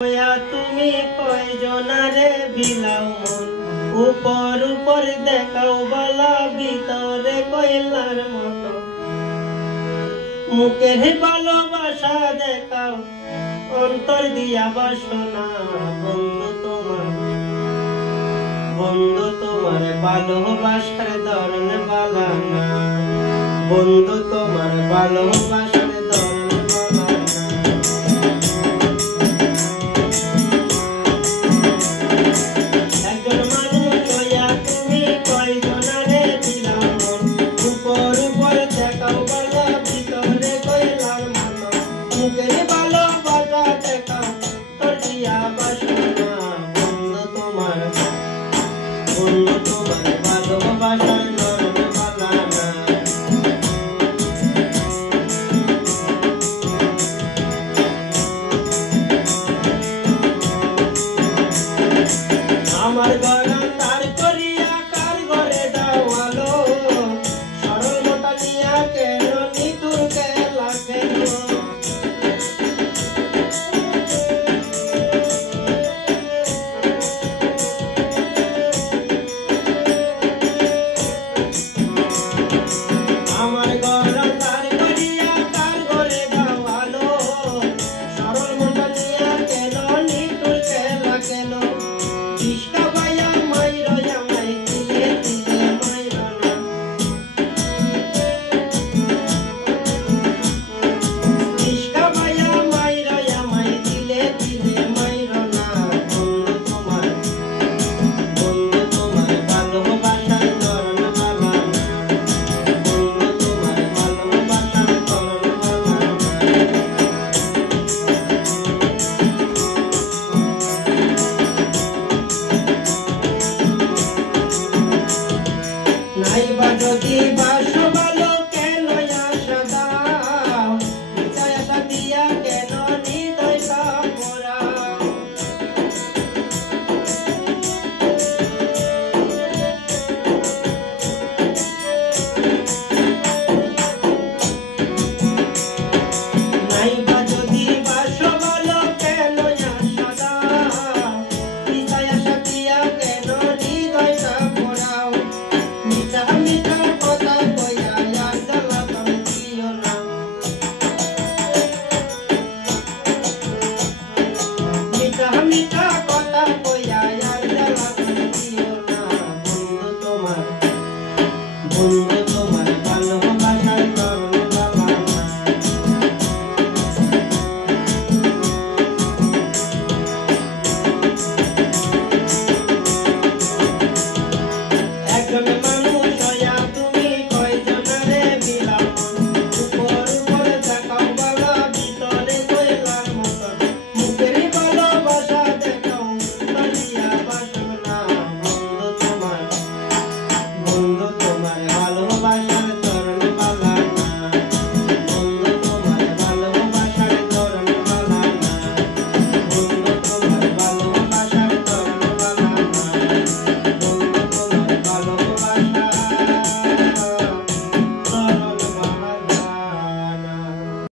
তুমি কয়জনারে বিলাও মন উপর উপর দেখাও বলা ভিতরে কয়লার মতো মুখের ভালোবাসা দেখাও অন্তর দিয়া বাসনা বন্ধু তোমার ভালোবাসার ধরন বালা না বন্ধু তোমার ভালোবাসার ধরন আমার গলা তার করিয়া কার ঘরে দাওয়ালো সরল মোটা নিয়া কেন নিটুর গেলা কেন আমার গলা তার করিয়া কার ঘরে দাওয়ালো সরল মোটা নিয়া কেন নিটুর গেলা কেন যদি বাসো ভালো কেন আশা দাও মিছায় আশা দিয়া কেন হৃদয়টা পোড়াও নাইবা যদি বাসো ভালো কেন আশা দাও মিছায় আশা দিয়া কেন হৃদয়টা পোড়াও মিঠা মিঠা কথা কইয়া আর জ্বালাতন দিও না মিঠা মিঠা কথা কইয়া আর জ্বালাতন দিও না বন্ধু তোমার ভালোবাসার ধরন বালা না একজন মানুষ হইয়া তুমি কয়জনারে বিলাও উপর উপর দেখাও বলা ভিতরে কয়লার মতন মুখের ভালোবাসা দেখাও তলিয়া বাসনা বন্ধু